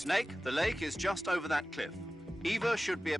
Snake, the lake is just over that cliff. Eva should be a...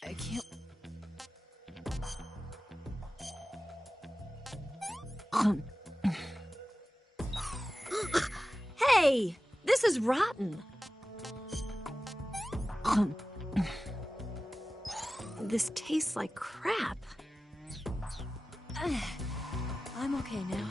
I can't... Hey! This is rotten! This tastes like crap. I'm okay now.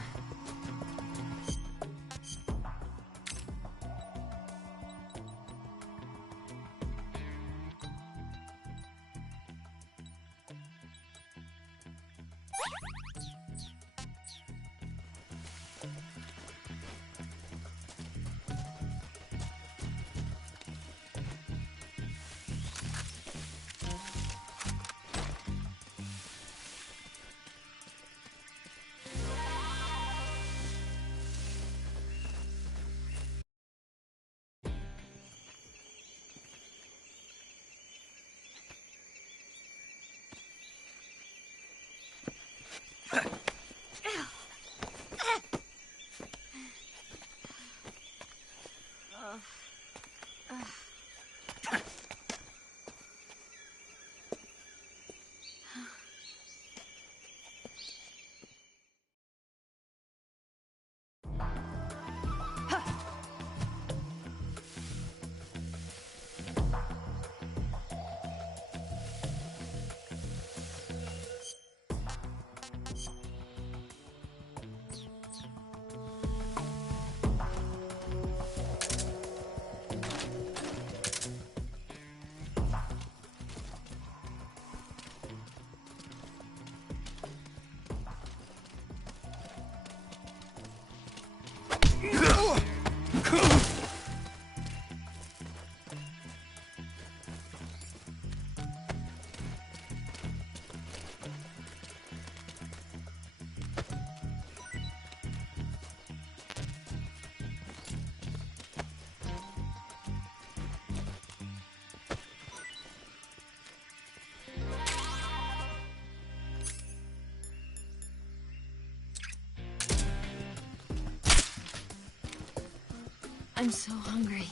I'm so hungry.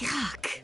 Yuck.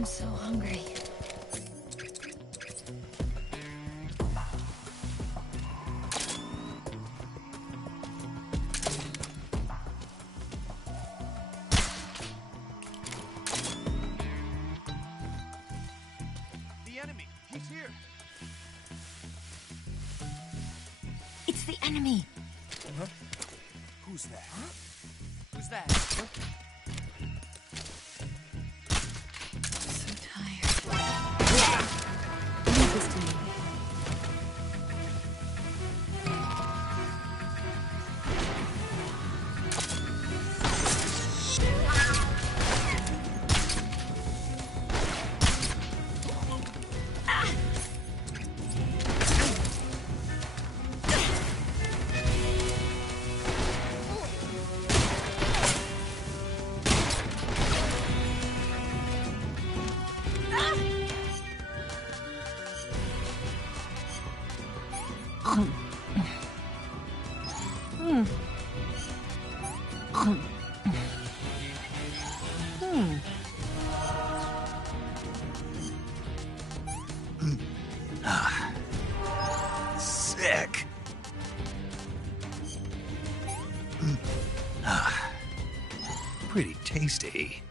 I'm so hungry. The enemy! He's here! It's the enemy. Huh? Who's that? Huh? Who's that? So tired. Leave this to me. Sick. Pretty tasty.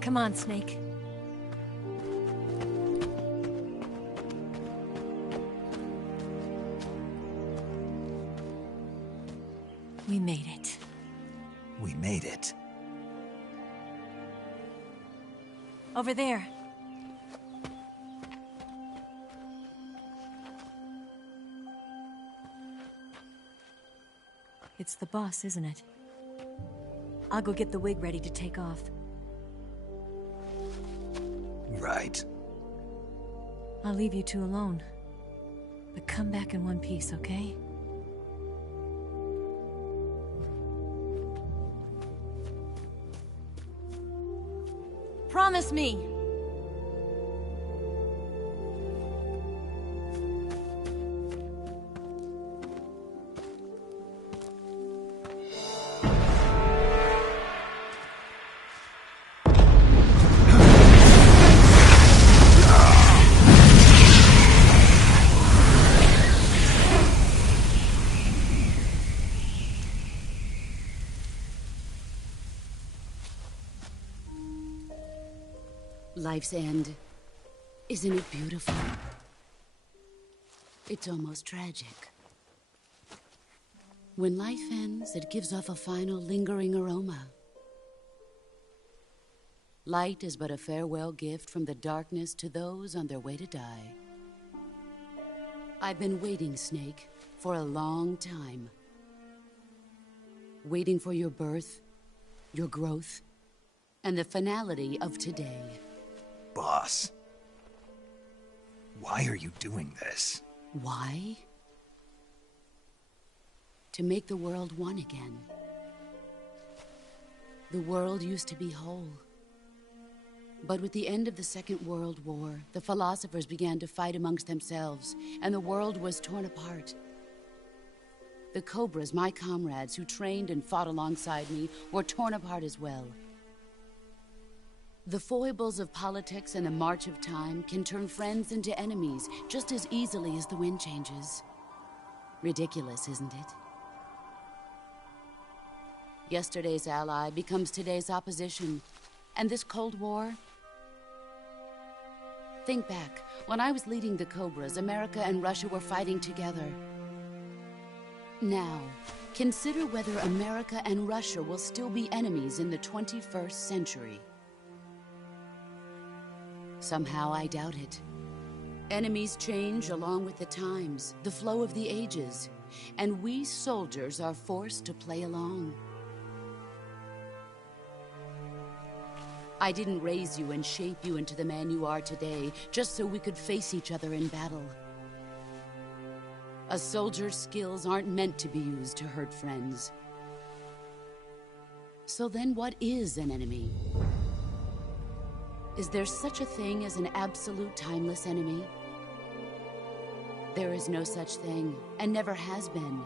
Come on, Snake. We made it. We made it. Over there. It's the boss, isn't it? I'll go get the wig ready to take off. Right. I'll leave you two alone. But come back in one piece, okay? Promise me! Life's end. Isn't it beautiful? It's almost tragic. When life ends, it gives off a final lingering aroma. Light is but a farewell gift from the darkness to those on their way to die. I've been waiting, Snake, for a long time. Waiting for your birth, your growth, and the finality of today. Boss. Why are you doing this? Why? To make the world one again. The world used to be whole. But with the end of the Second World War, the philosophers began to fight amongst themselves, and the world was torn apart. The Cobras, my comrades who trained and fought alongside me, were torn apart as well. The foibles of politics and the march of time can turn friends into enemies just as easily as the wind changes. Ridiculous, isn't it? Yesterday's ally becomes today's opposition. And this Cold War? Think back. When I was leading the Cobras, America and Russia were fighting together. Now, consider whether America and Russia will still be enemies in the 21st century. Somehow I doubt it. Enemies change along with the times, the flow of the ages, and we soldiers are forced to play along. I didn't raise you and shape you into the man you are today just so we could face each other in battle. A soldier's skills aren't meant to be used to hurt friends. So then what is an enemy? Is there such a thing as an absolute timeless enemy? There is no such thing, and never has been.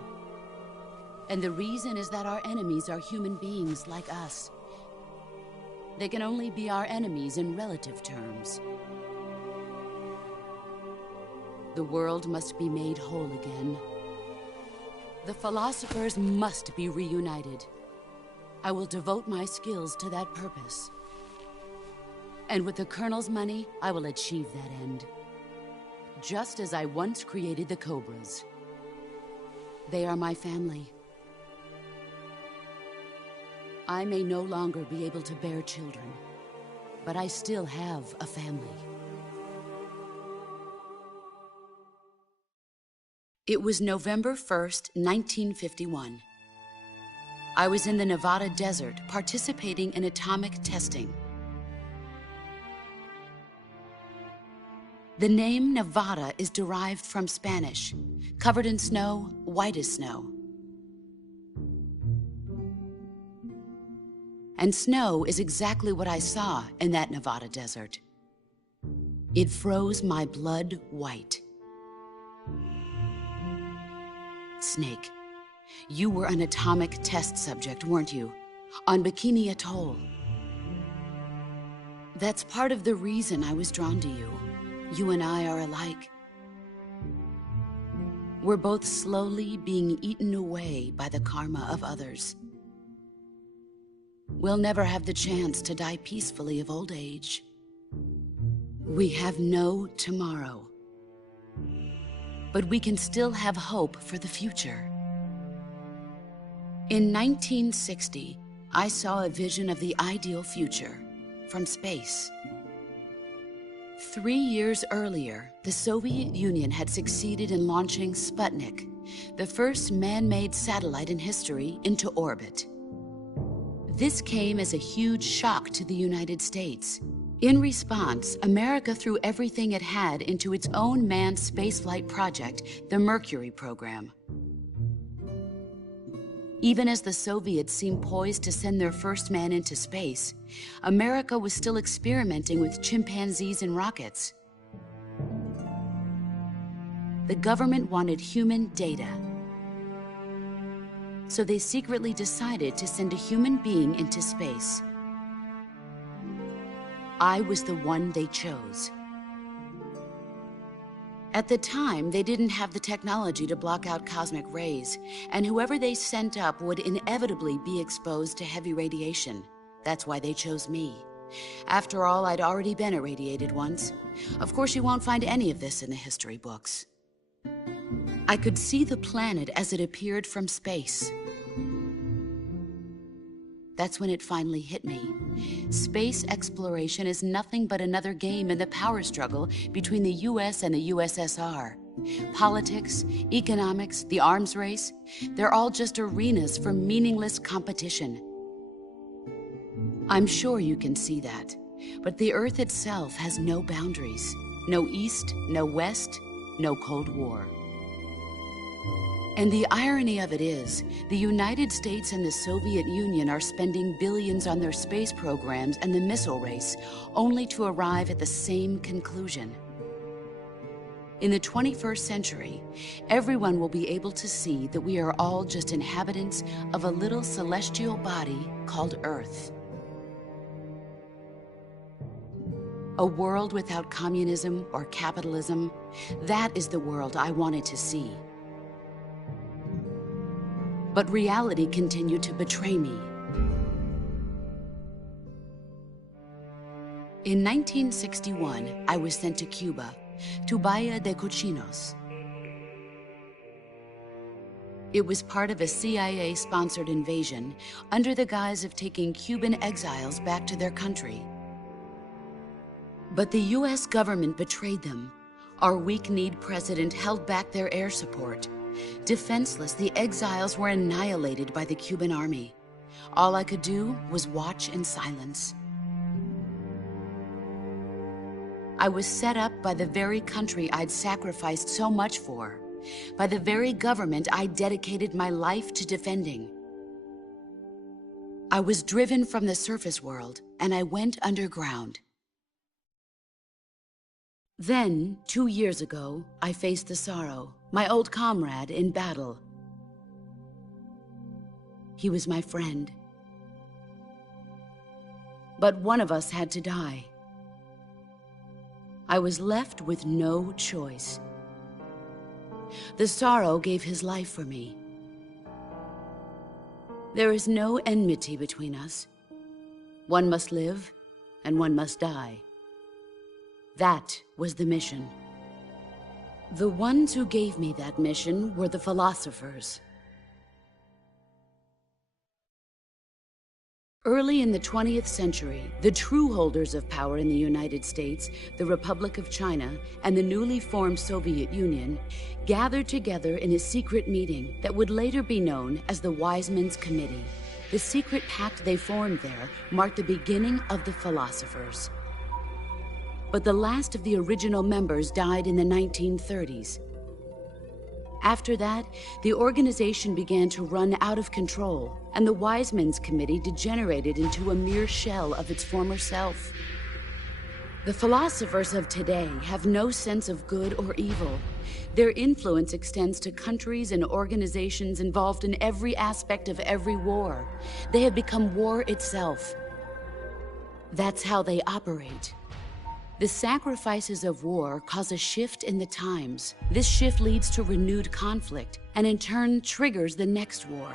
And the reason is that our enemies are human beings like us. They can only be our enemies in relative terms. The world must be made whole again. The philosophers must be reunited. I will devote my skills to that purpose. And with the Colonel's money, I will achieve that end. Just as I once created the Cobras. They are my family. I may no longer be able to bear children, but I still have a family. It was November 1st, 1951. I was in the Nevada desert participating in atomic testing. The name Nevada is derived from Spanish, covered in snow, white as snow. And snow is exactly what I saw in that Nevada desert. It froze my blood white. Snake, you were an atomic test subject, weren't you? On Bikini Atoll. That's part of the reason I was drawn to you. You and I are alike. We're both slowly being eaten away by the karma of others. We'll never have the chance to die peacefully of old age. We have no tomorrow. But we can still have hope for the future. In 1960, I saw a vision of the ideal future from space. 3 years earlier, the Soviet Union had succeeded in launching Sputnik, the first man-made satellite in history, into orbit. This came as a huge shock to the United States. In response, America threw everything it had into its own manned spaceflight project, the Mercury program. Even as the Soviets seemed poised to send their first man into space, America was still experimenting with chimpanzees and rockets. The government wanted human data. So they secretly decided to send a human being into space. I was the one they chose. At the time, they didn't have the technology to block out cosmic rays, and whoever they sent up would inevitably be exposed to heavy radiation. That's why they chose me. After all, I'd already been irradiated once. Of course, you won't find any of this in the history books. I could see the planet as it appeared from space. That's when it finally hit me. Space exploration is nothing but another game in the power struggle between the US and the USSR. Politics, economics, the arms race, they're all just arenas for meaningless competition. I'm sure you can see that, but the Earth itself has no boundaries. No East, no West, no Cold War. And the irony of it is, the United States and the Soviet Union are spending billions on their space programs and the missile race, only to arrive at the same conclusion. In the 21st century, everyone will be able to see that we are all just inhabitants of a little celestial body called Earth. A world without communism or capitalism, that is the world I wanted to see. But reality continued to betray me. In 1961, I was sent to Cuba, to Bahia de Cochinos. It was part of a CIA-sponsored invasion under the guise of taking Cuban exiles back to their country. But the US government betrayed them. Our weak-kneed president held back their air support. Defenseless, the exiles were annihilated by the Cuban army. All I could do was watch in silence. I was set up by the very country I'd sacrificed so much for, by the very government I dedicated my life to defending. I was driven from the surface world, and I went underground. Then, 2 years ago, I faced the Sorrow, my old comrade in battle. He was my friend. But one of us had to die. I was left with no choice. The Sorrow gave his life for me. There is no enmity between us. One must live, and one must die. That was the mission. The ones who gave me that mission were the philosophers. Early in the 20th century, the true holders of power in the United States, the Republic of China, and the newly formed Soviet Union gathered together in a secret meeting that would later be known as the Wise Men's Committee. The secret pact they formed there marked the beginning of the philosophers. But the last of the original members died in the 1930s. After that, the organization began to run out of control, and the Wise Men's Committee degenerated into a mere shell of its former self. The philosophers of today have no sense of good or evil. Their influence extends to countries and organizations involved in every aspect of every war. They have become war itself. That's how they operate. The sacrifices of war cause a shift in the times. This shift leads to renewed conflict, and in turn triggers the next war.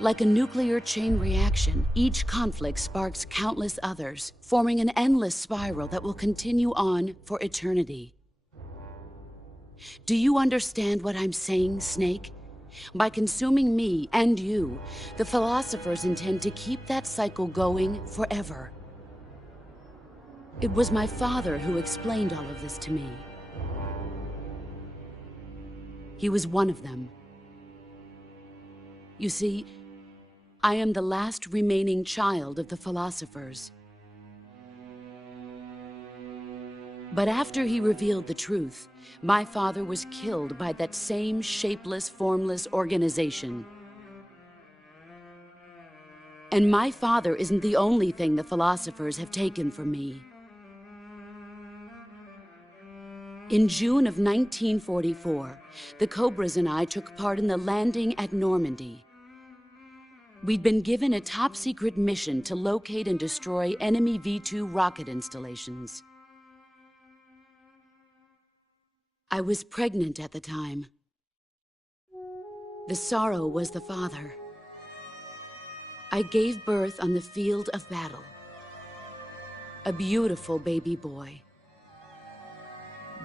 Like a nuclear chain reaction, each conflict sparks countless others, forming an endless spiral that will continue on for eternity. Do you understand what I'm saying, Snake? By consuming me and you, the philosophers intend to keep that cycle going forever. It was my father who explained all of this to me. He was one of them. You see, I am the last remaining child of the philosophers. But after he revealed the truth, my father was killed by that same shapeless, formless organization. And my father isn't the only thing the philosophers have taken from me. In June of 1944, the Cobras and I took part in the landing at Normandy. We'd been given a top-secret mission to locate and destroy enemy V-2 rocket installations. I was pregnant at the time. The Sorrow was the father. I gave birth on the field of battle. A beautiful baby boy.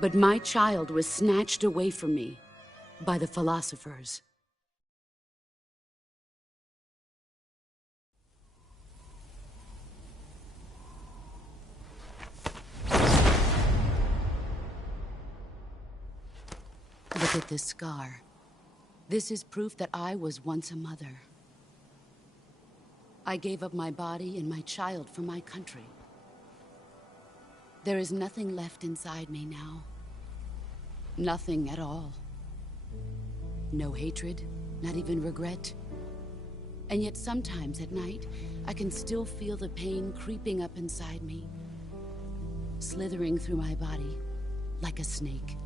But my child was snatched away from me, by the philosophers. Look at this scar. This is proof that I was once a mother. I gave up my body and my child for my country. There is nothing left inside me now. Nothing at all. No hatred, not even regret. And yet sometimes at night, I can still feel the pain creeping up inside me, slithering through my body like a snake.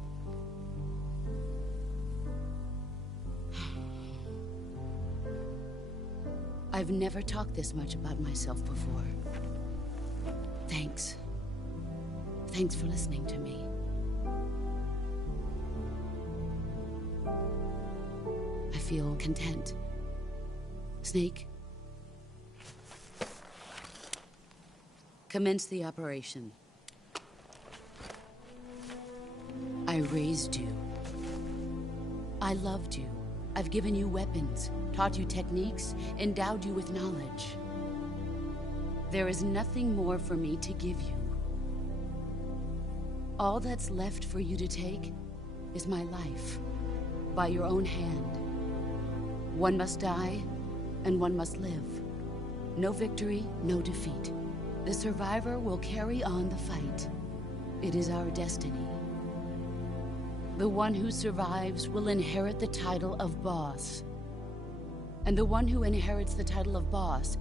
I've never talked this much about myself before. Thanks. Thanks for listening to me. I feel content. Snake, commence the operation. I raised you. I loved you. I've given you weapons, taught you techniques, endowed you with knowledge. There is nothing more for me to give you. All that's left for you to take is my life, by your own hand. One must die, and one must live. No victory, no defeat. The survivor will carry on the fight. It is our destiny. The one who survives will inherit the title of boss. And the one who inherits the title of boss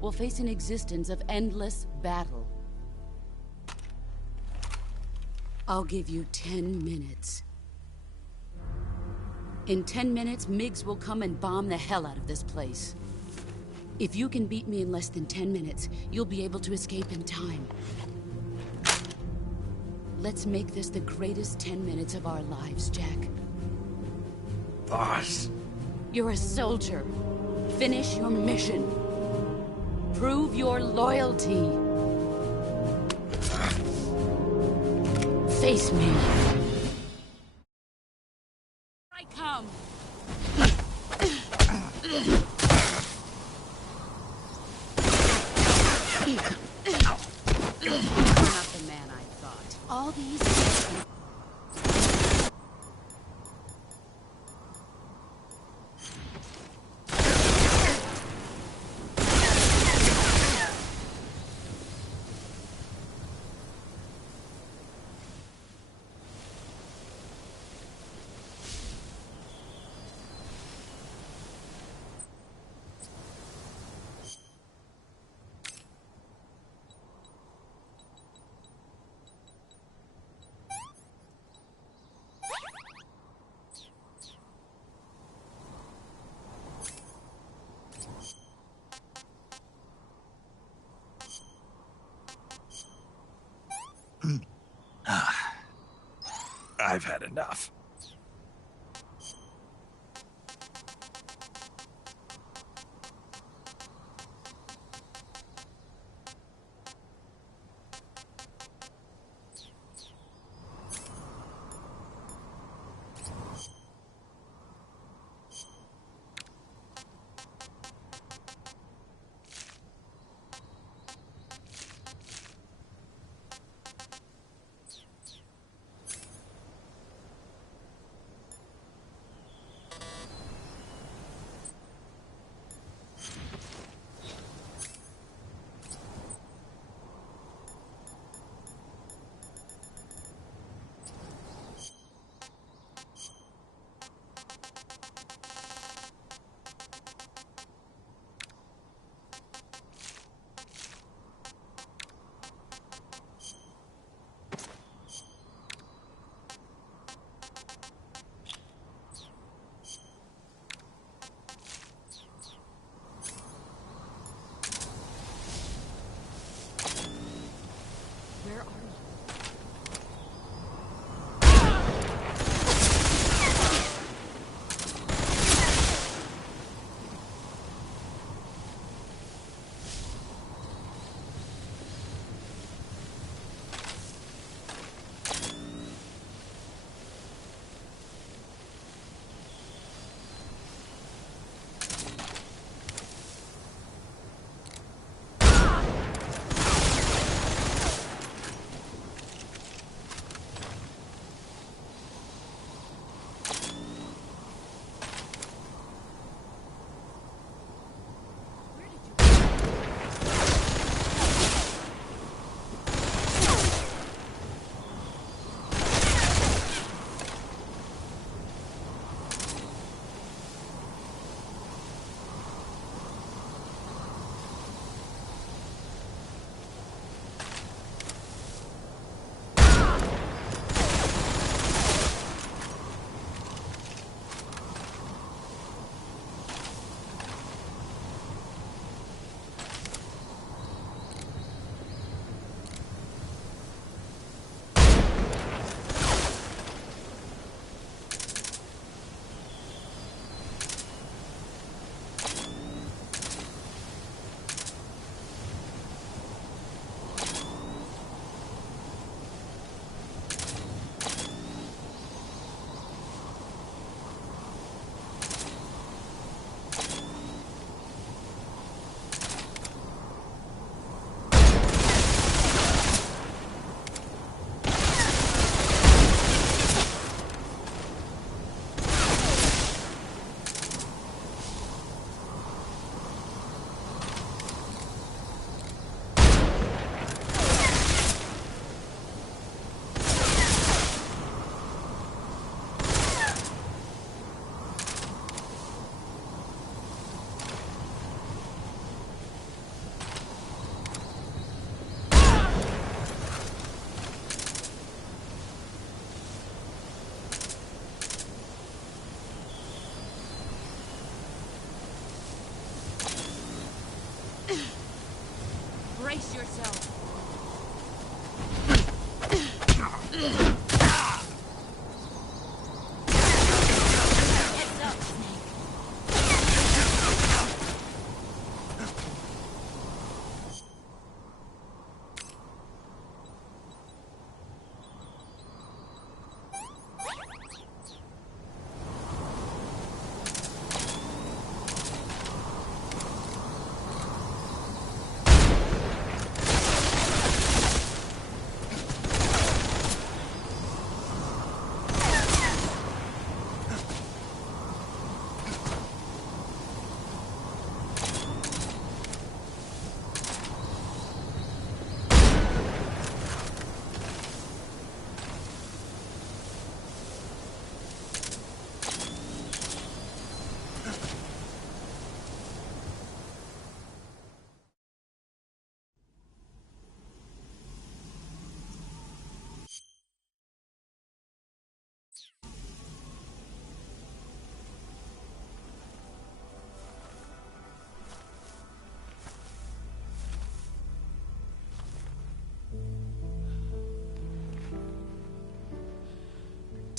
will face an existence of endless battle. I'll give you 10 minutes. In 10 minutes, MiGs will come and bomb the hell out of this place. If you can beat me in less than 10 minutes, you'll be able to escape in time. Let's make this the greatest 10 minutes of our lives, Jack. Boss. You're a soldier. Finish your mission. Prove your loyalty. Face me. I come. You're not the man I thought. All these... I've had enough.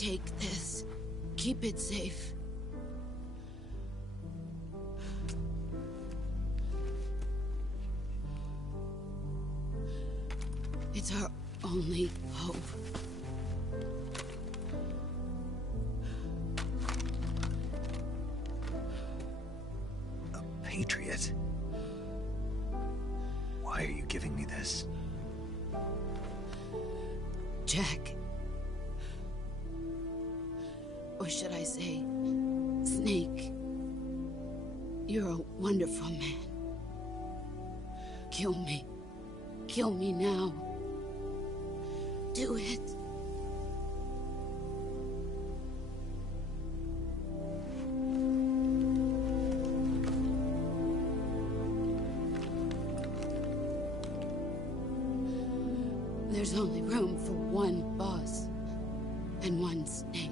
Take this. Keep it safe. It's our only hope. A patriot? Why are you giving me this? Jack. Or should I say, Snake. You're a wonderful man. Kill me. Kill me now. Do it. There's only room for one boss and one snake.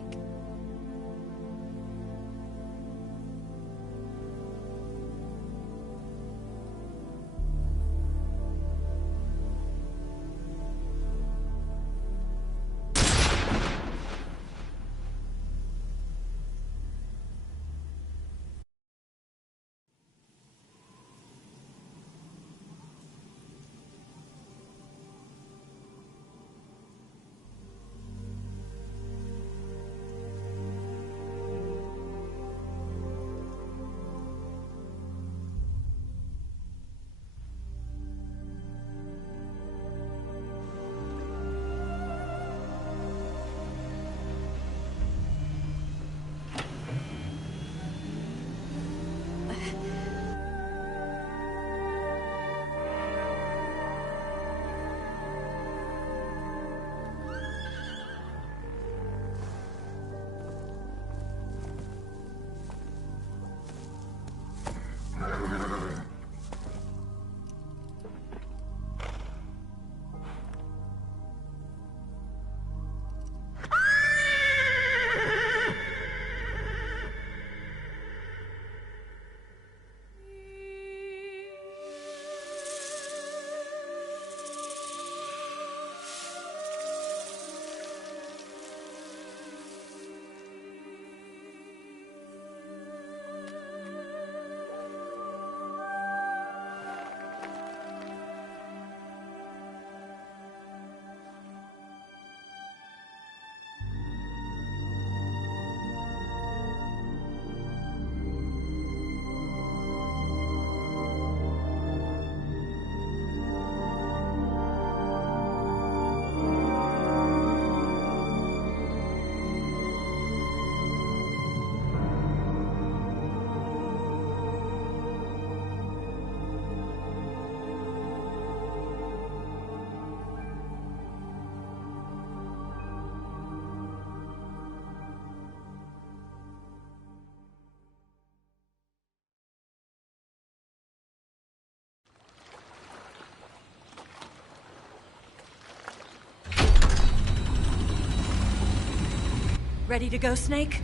Ready to go, Snake?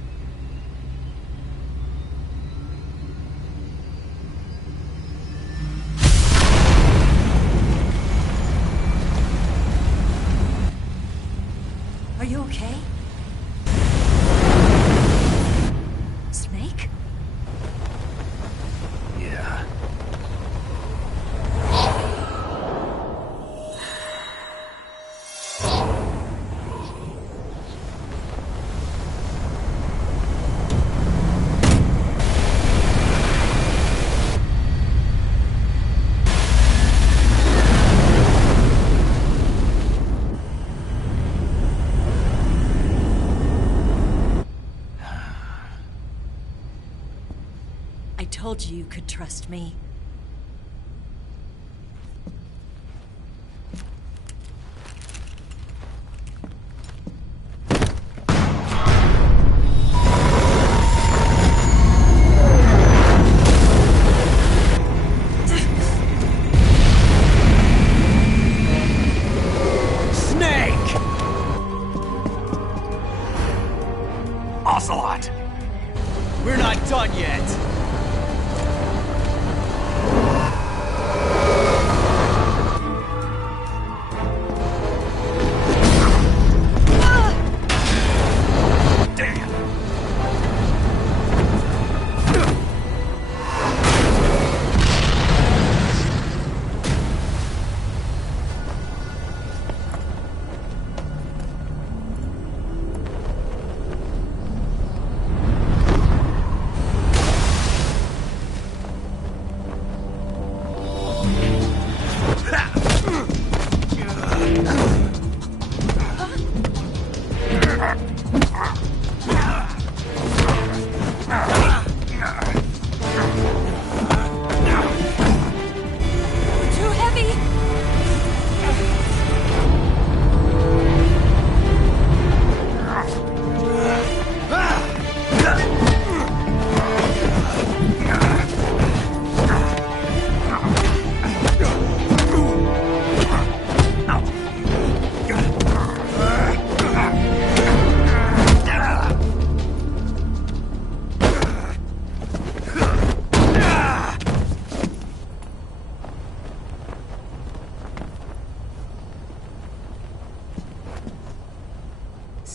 Are you okay? Snake? Yeah. I told you you could trust me. Ocelot! We're not done yet!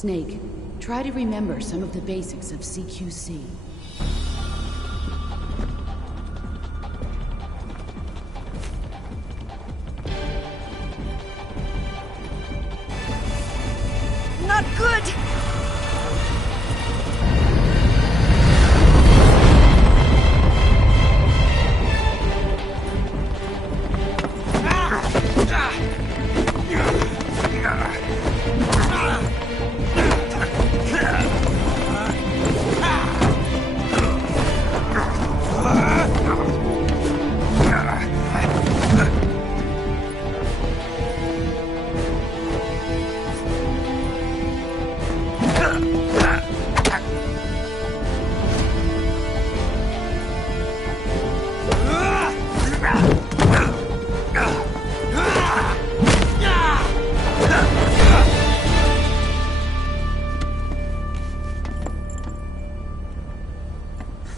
Snake, try to remember some of the basics of CQC. Not good!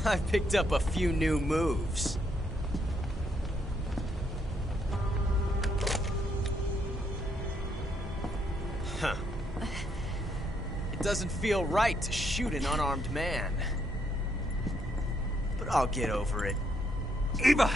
I picked up a few new moves. Huh. It doesn't feel right to shoot an unarmed man. But I'll get over it. Eva!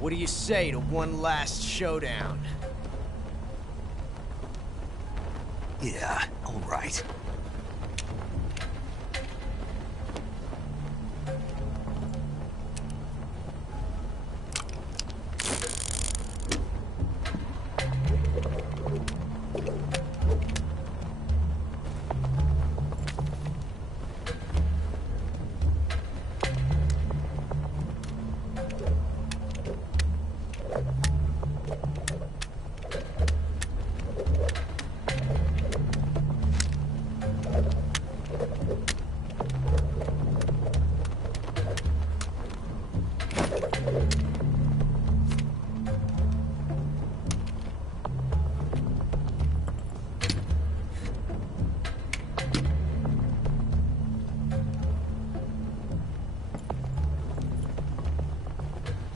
What do you say to one last showdown? Yeah, all right.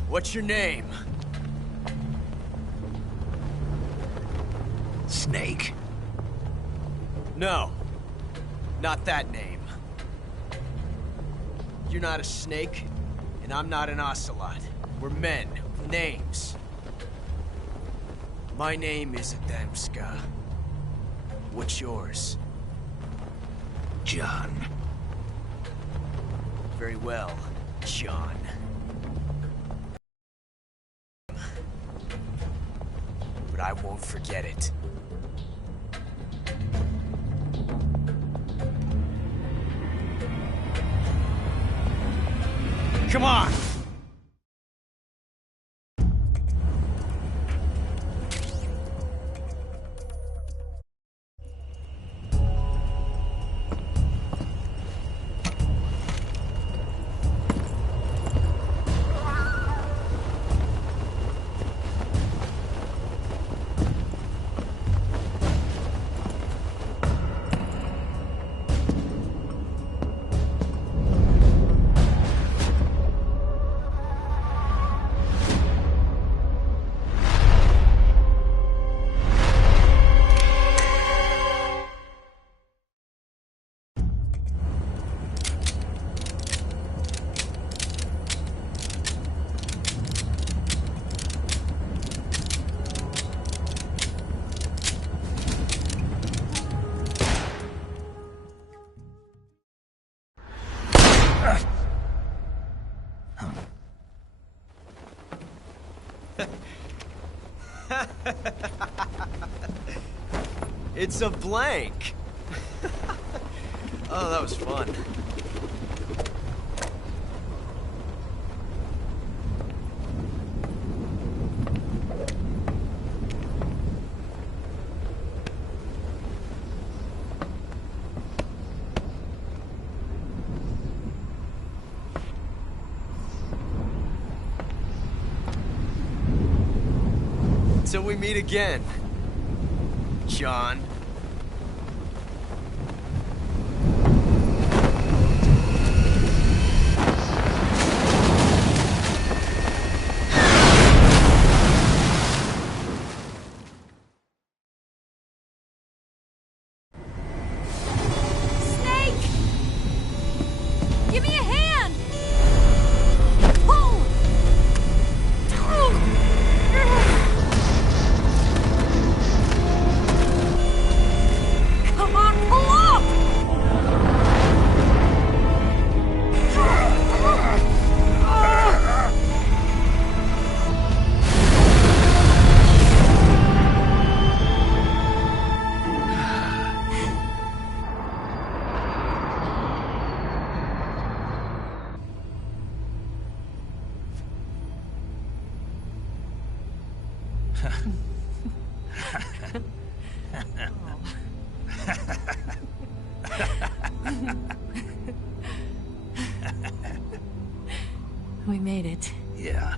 What's your name? Snake. No. Not that name. You're not a snake, and I'm not an ocelot. We're men with names. My name is Adamska. What's yours? John. Very well, John. But I won't forget it. Come on! It's a blank. Oh, that was fun. Until we meet again, John. Give me a hand! Pull! Come on, pull up! We made it. Yeah,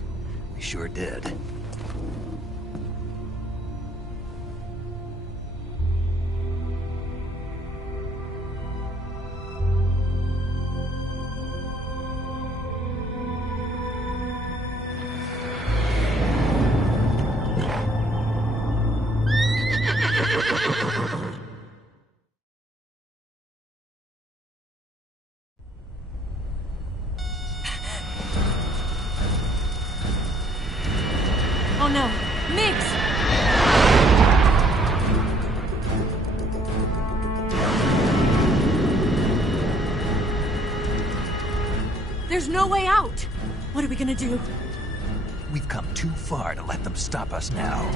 we sure did. Oh no, Migs! There's no way out! What are we gonna do? We've come too far to let them stop us now.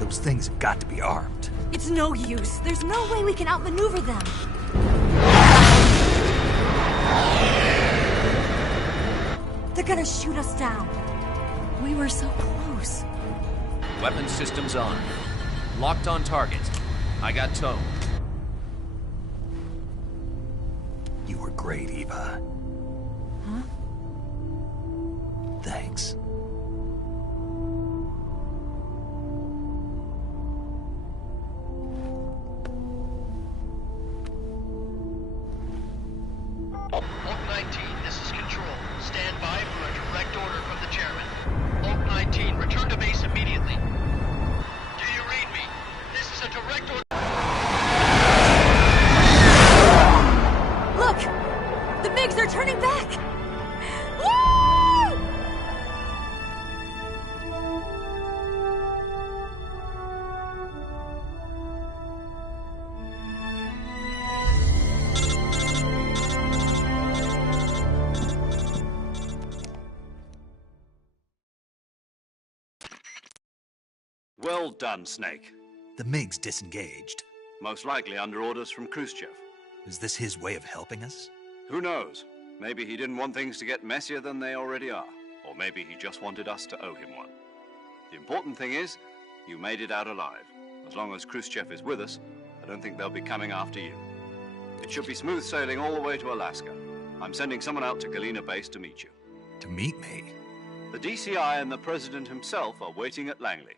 Those things have got to be armed. It's no use. There's no way we can outmaneuver them. They're gonna shoot us down. We were so close. Weapons systems on. Locked on target. I got towed. You were great, Eva. Huh? Thanks. Oak 19, this is Control. Stand by for a direct order from the chairman. Oak 19, return to base immediately. Do you read me? This is a direct order. Look! The MiGs are turning back! Woo! Well done, Snake. The MiGs disengaged. Most likely under orders from Khrushchev. Is this his way of helping us? Who knows? Maybe he didn't want things to get messier than they already are. Or maybe he just wanted us to owe him one. The important thing is, you made it out alive. As long as Khrushchev is with us, I don't think they'll be coming after you. It should be smooth sailing all the way to Alaska. I'm sending someone out to Galena Base to meet you. To meet me? The DCI and the President himself are waiting at Langley.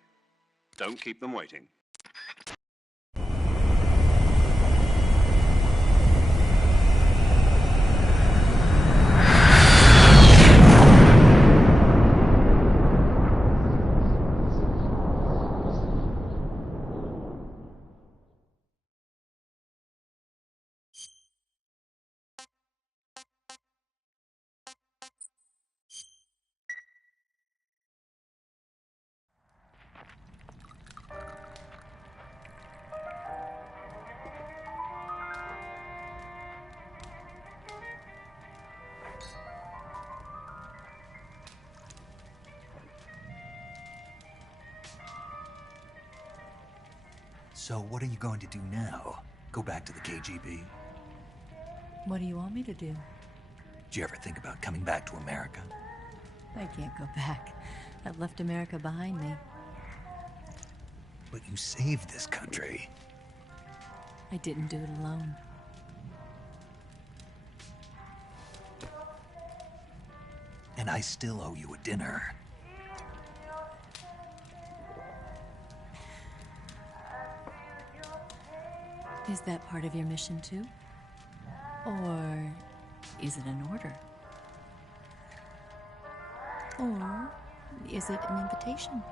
Don't keep them waiting. So what are you going to do now? Go back to the KGB? What do you want me to do? Did you ever think about coming back to America? I can't go back. I've left America behind me. But you saved this country. I didn't do it alone. And I still owe you a dinner. Is that part of your mission too? Or is it an order? Or is it an invitation?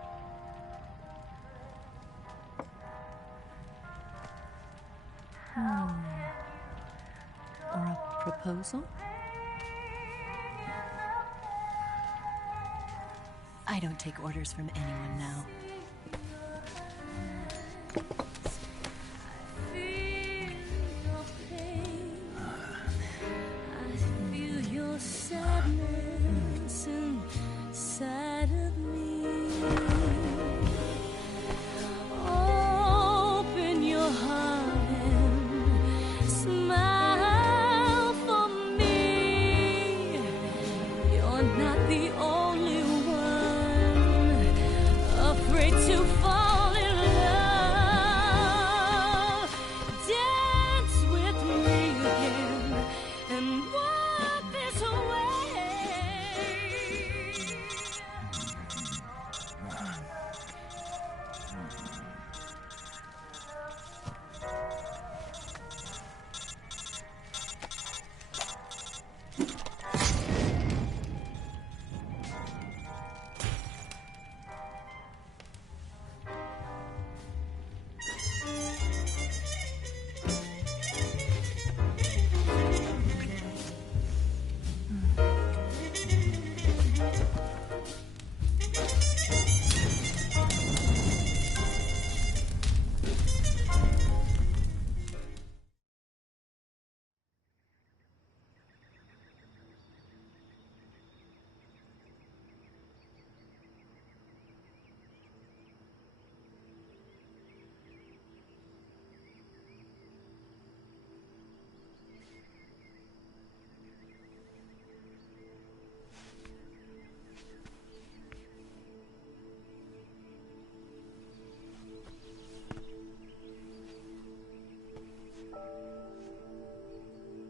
Or a proposal? I don't take orders from anyone now.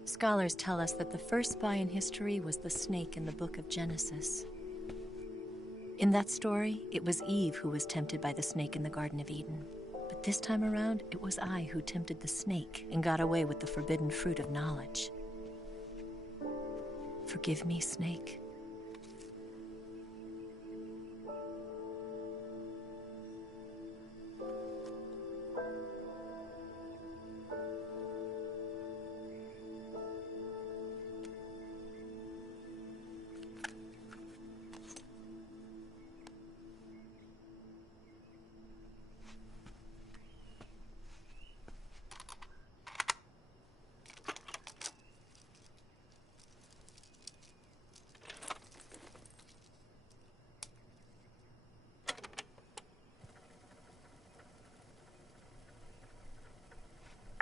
Scholars tell us that the first spy in history was the snake in the book of Genesis. In that story, it was Eve who was tempted by the snake in the Garden of Eden. But this time around, it was I who tempted the snake and got away with the forbidden fruit of knowledge. Forgive me, snake.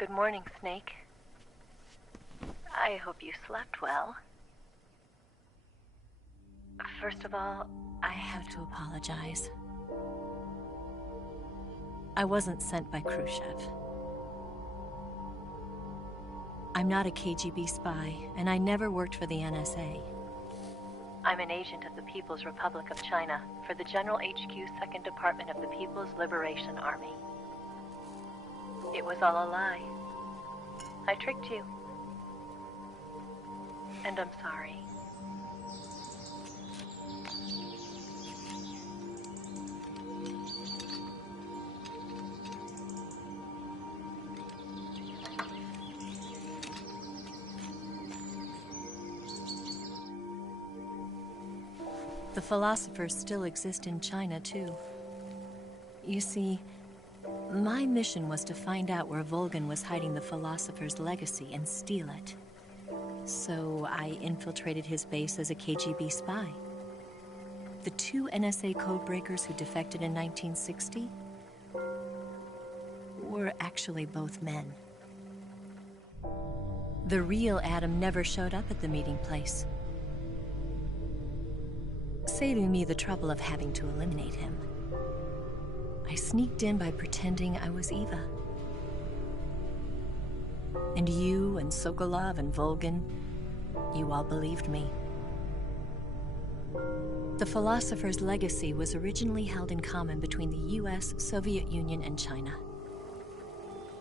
Good morning, Snake. I hope you slept well. First of all, I have to apologize. I wasn't sent by Khrushchev. I'm not a KGB spy, and I never worked for the NSA. I'm an agent of the People's Republic of China for the General HQ 2nd Department of the People's Liberation Army. It was all a lie. I tricked you. And I'm sorry. The philosophers still exist in China, too. You see, my mission was to find out where Volgin was hiding the philosopher's legacy and steal it. So I infiltrated his base as a KGB spy. The two NSA codebreakers who defected in 1960 were actually both men. The real Adam never showed up at the meeting place, saving me the trouble of having to eliminate him. I sneaked in by pretending I was Eva. And you and Sokolov and Volgin, you all believed me. The philosopher's legacy was originally held in common between the US, Soviet Union, and China.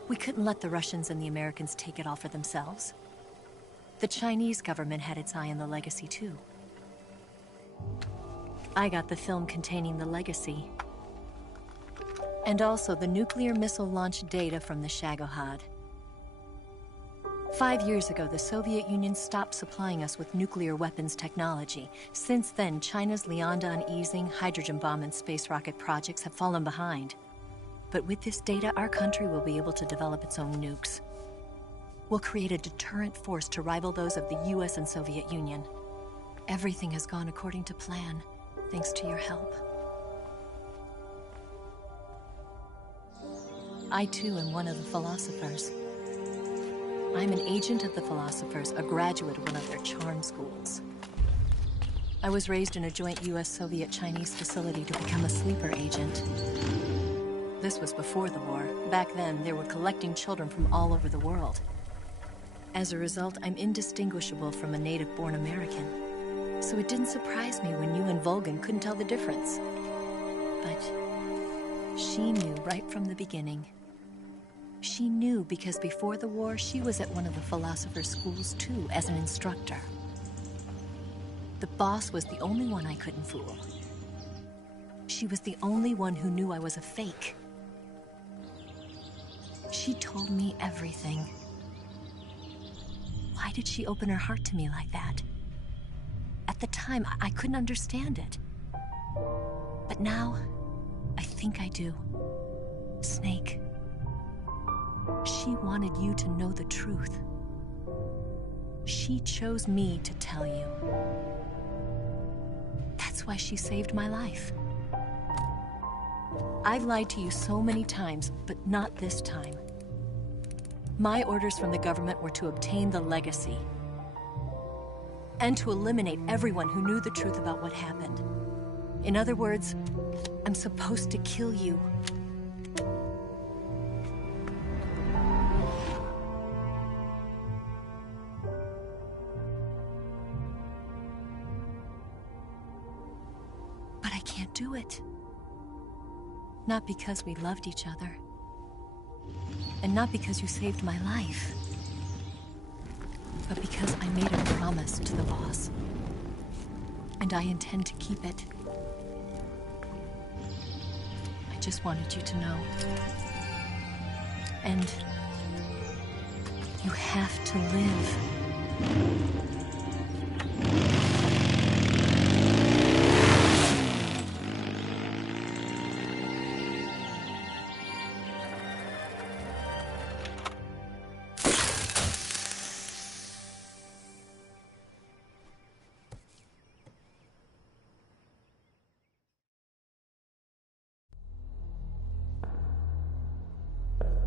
We couldn't let the Russians and the Americans take it all for themselves. The Chinese government had its eye on the legacy, too. I got the film containing the legacy. And also the nuclear missile launch data from the Shagohod. 5 years ago, the Soviet Union stopped supplying us with nuclear weapons technology. Since then, China's Liaodong easing, hydrogen bomb, and space rocket projects have fallen behind. But with this data, our country will be able to develop its own nukes. We'll create a deterrent force to rival those of the US and Soviet Union. Everything has gone according to plan, thanks to your help. I too am one of the philosophers. I'm an agent of the philosophers, a graduate of one of their charm schools. I was raised in a joint US-Soviet-Chinese facility to become a sleeper agent. This was before the war. Back then, they were collecting children from all over the world. As a result, I'm indistinguishable from a native-born American. So it didn't surprise me when you and Volgan couldn't tell the difference. But she knew right from the beginning. She knew because before the war, she was at one of the philosopher's schools too, as an instructor. The boss was the only one I couldn't fool. She was the only one who knew I was a fake. She told me everything. Why did she open her heart to me like that? At the time, I couldn't understand it. But now, I think I do. Snake. She wanted you to know the truth. She chose me to tell you. That's why she saved my life. I've lied to you so many times, but not this time. My orders from the government were to obtain the legacy and to eliminate everyone who knew the truth about what happened. In other words, I'm supposed to kill you. But I can't do it. Not because we loved each other. And not because you saved my life. But because I made a promise to the boss. And I intend to keep it. I just wanted you to know. And you have to live.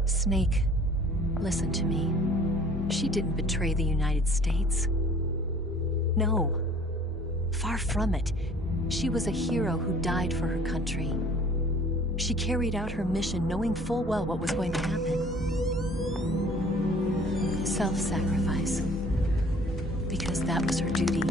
Snake, listen to me. She didn't betray the United States. No. Far from it. She was a hero who died for her country. She carried out her mission knowing full well what was going to happen. Self-sacrifice. Because that was her duty.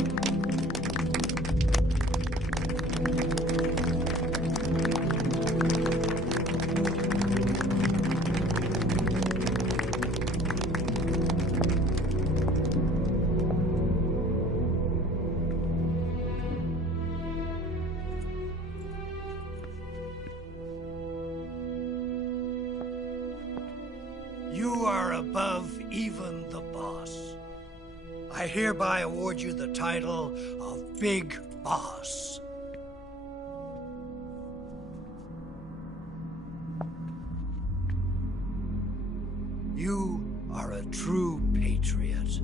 You are above even the boss. I hereby award you the title of Big Boss. You are a true patriot.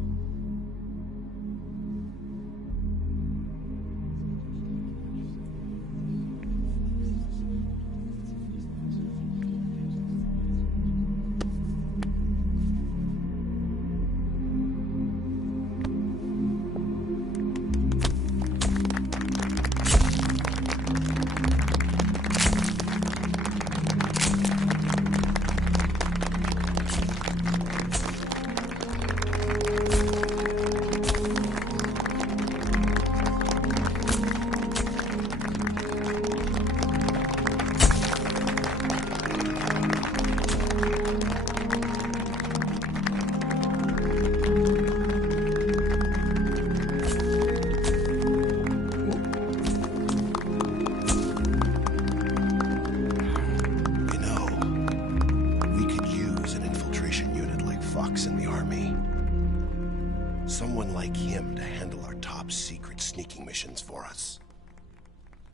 like him to handle our top secret sneaking missions for us.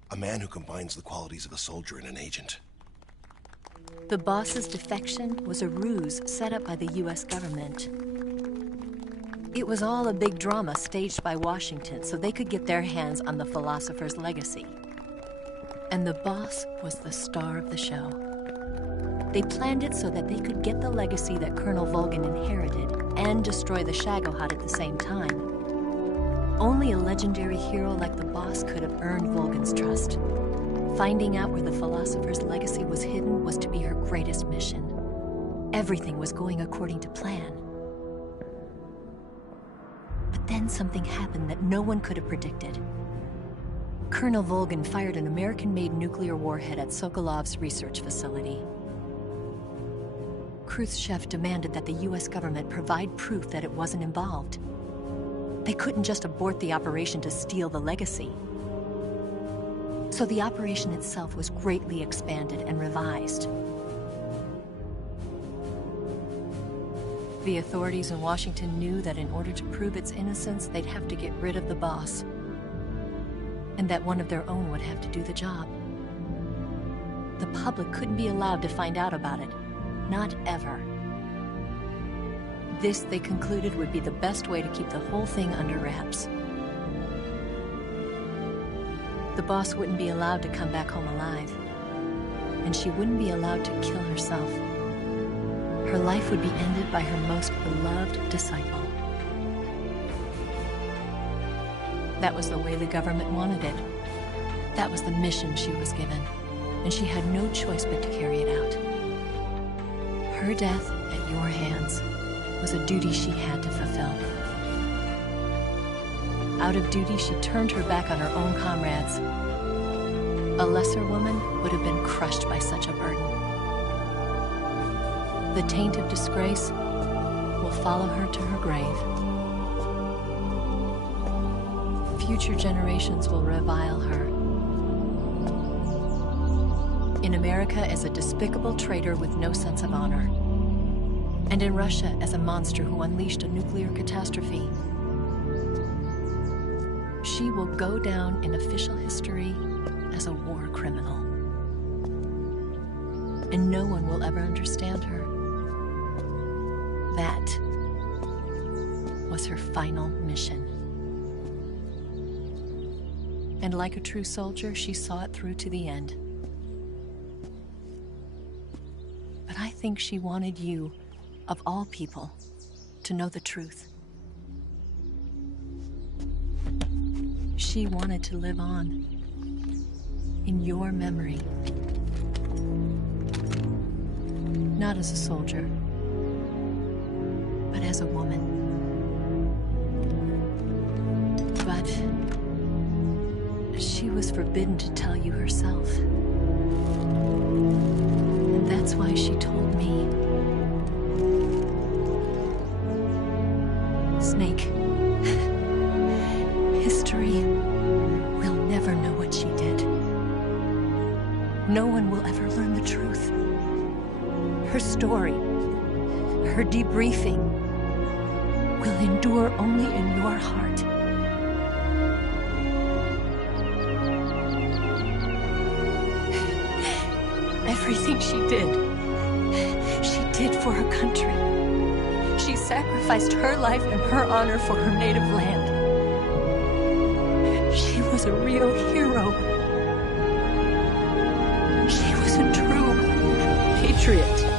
A man who combines the qualities of a soldier and an agent. The boss's defection was a ruse set up by the US government. It was all a big drama staged by Washington so they could get their hands on the philosopher's legacy. And the boss was the star of the show. They planned it so that they could get the legacy that Colonel Volgin inherited and destroy the Shagohod at the same time. Only a legendary hero like the boss could have earned Volgin's trust. Finding out where the philosopher's legacy was hidden was to be her greatest mission. Everything was going according to plan. But then something happened that no one could have predicted. Colonel Volgin fired an American-made nuclear warhead at Sokolov's research facility. Khrushchev demanded that the US government provide proof that it wasn't involved. They couldn't just abort the operation to steal the legacy. So the operation itself was greatly expanded and revised. The authorities in Washington knew that in order to prove its innocence, they'd have to get rid of the boss, and that one of their own would have to do the job. The public couldn't be allowed to find out about it. Not ever. This, they concluded, would be the best way to keep the whole thing under wraps. The boss wouldn't be allowed to come back home alive, and she wouldn't be allowed to kill herself. Her life would be ended by her most beloved disciple. That was the way the government wanted it. That was the mission she was given, and she had no choice but to carry it out. Her death at your hands was a duty she had to fulfill. Out of duty, she turned her back on her own comrades. A lesser woman would have been crushed by such a burden. The taint of disgrace will follow her to her grave. Future generations will revile her. In America as a despicable traitor with no sense of honor. And in Russia as a monster who unleashed a nuclear catastrophe. She will go down in official history as a war criminal. And no one will ever understand her. That was her final mission. And like a true soldier, she saw it through to the end. But I think she wanted you, of all people, to know the truth. She wanted to live on, in your memory. Not as a soldier, but as a woman. But she was forbidden to tell you herself. And that's why she told me. Snake, history will never know what she did. No one will ever learn the truth. Her story, her debriefing, will endure only in your heart. Everything she did for her country. She sacrificed her life and her honor for her native land. She was a real hero. She was a true patriot.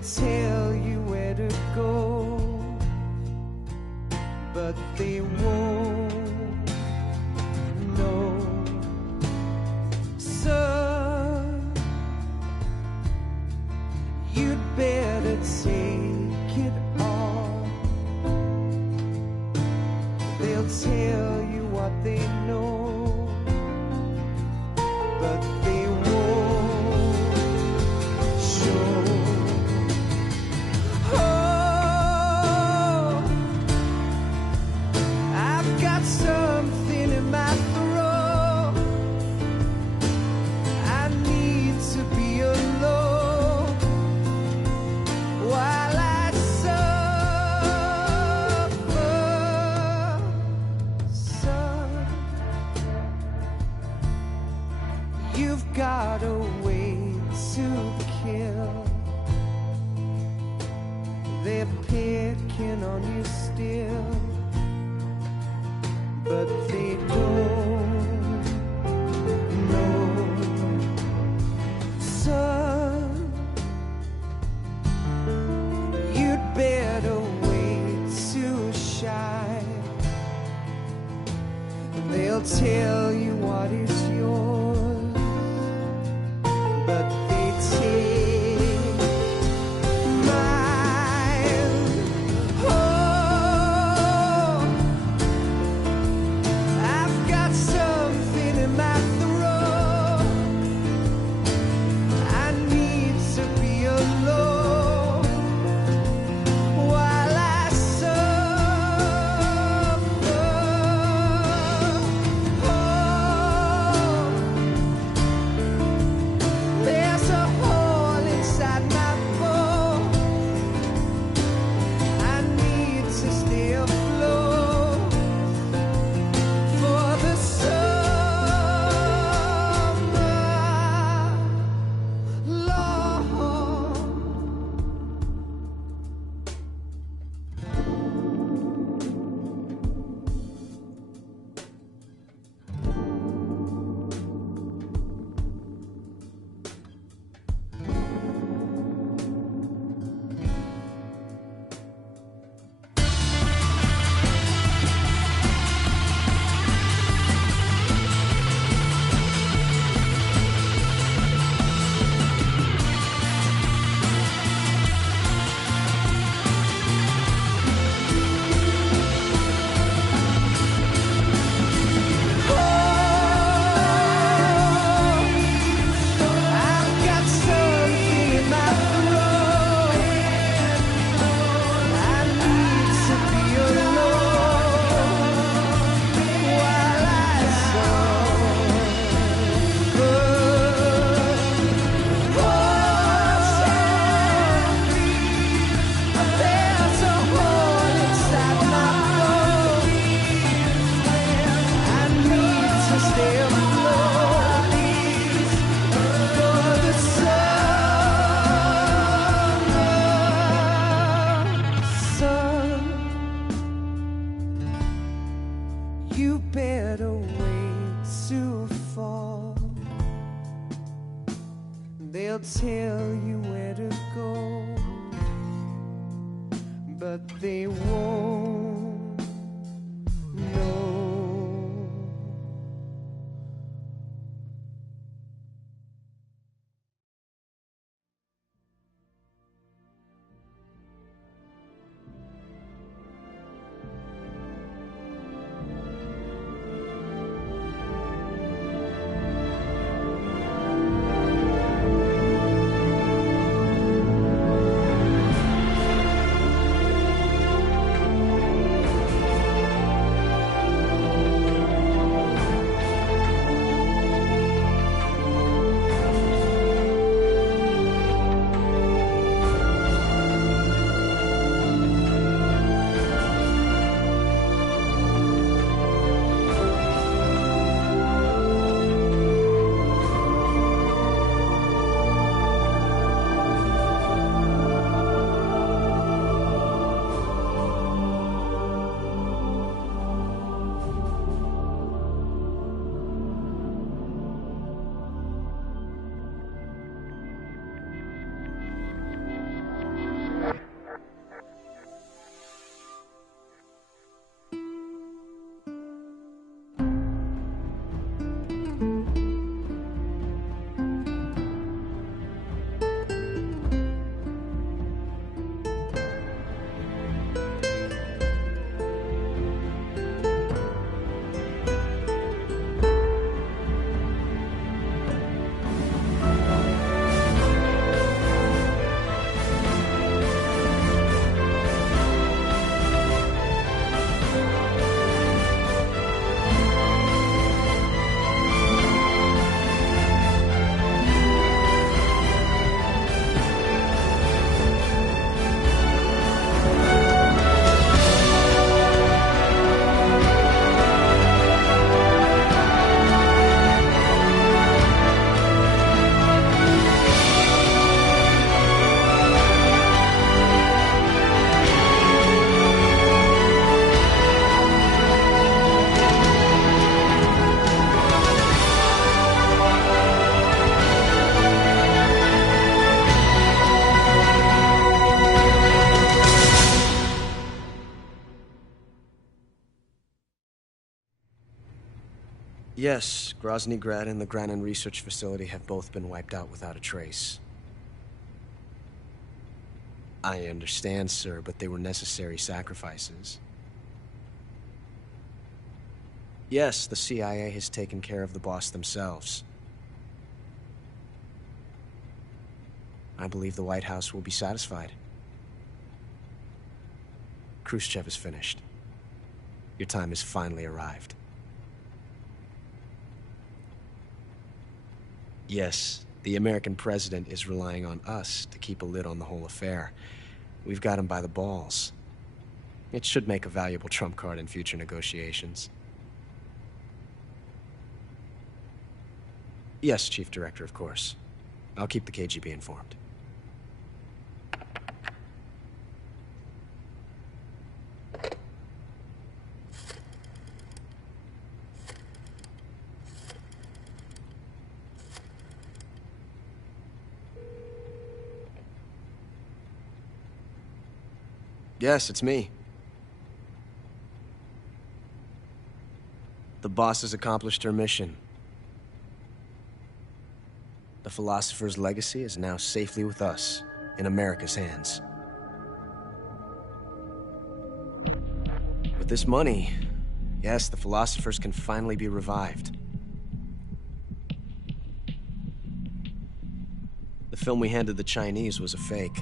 They'll tell you where to go, but they won't know. Son, you'd better take it all. They'll tell you what they know, but they won't show. Oh, I've got something in my throat. I need to be alone while I suffer. Son, you've got a way to kill. They're picking on you still, but they don't know. Son, you'd better wait to shine. They'll tell you what is yours, but they take mine. Oh, I've got something in my throat. I need to be alone while I suffer. Oh, there's a hole inside my bones. I need to stay afloat for the summer, Lord. I've got something in my throat. I need to be alone while I suffer. Oh, there's a hole inside my bones. I need to stay afloat for the summer. Son, you better wait to fall. They'll tell you where to go, but they won't know. Yes, Grozny Grad and the Granin Research Facility have both been wiped out without a trace. I understand, sir, but they were necessary sacrifices. Yes, the CIA has taken care of the boss themselves. I believe the White House will be satisfied. Khrushchev is finished. Your time has finally arrived. Yes, the American president is relying on us to keep a lid on the whole affair. We've got him by the balls. It should make a valuable trump card in future negotiations. Yes, Chief Director, of course. I'll keep the KGB informed. Yes, it's me. The boss has accomplished her mission. The philosopher's legacy is now safely with us, in America's hands. With this money, yes, the philosophers can finally be revived. The film we handed the Chinese was a fake.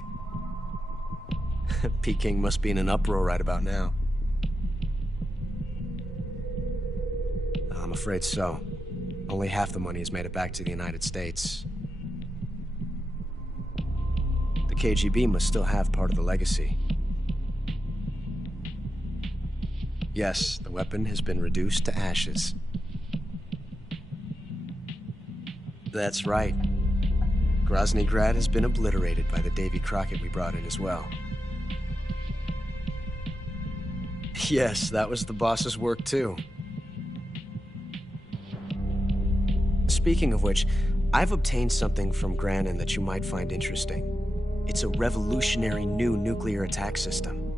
Peking must be in an uproar right about now. I'm afraid so. Only half the money has made it back to the United States. The KGB must still have part of the legacy. Yes, the weapon has been reduced to ashes. That's right. Grozny Grad has been obliterated by the Davy Crockett we brought in as well. Yes, that was the boss's work too. Speaking of which, I've obtained something from Granin that you might find interesting. It's a revolutionary new nuclear attack system.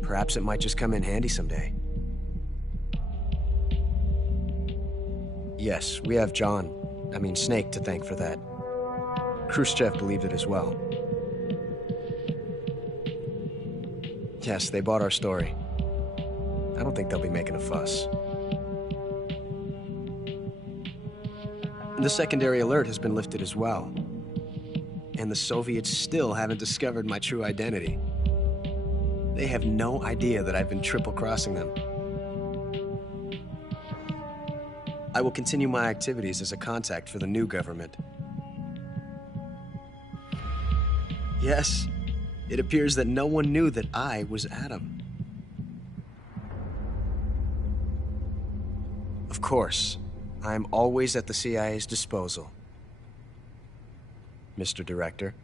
Perhaps it might just come in handy someday. Yes, we have Snake to thank for that. Khrushchev believed it as well. Yes, they bought our story. I don't think they'll be making a fuss. The secondary alert has been lifted as well. And the Soviets still haven't discovered my true identity. They have no idea that I've been triple-crossing them. I will continue my activities as a contact for the new government. Yes, it appears that no one knew that I was Adam. Of course, I'm always at the CIA's disposal, Mr. Director.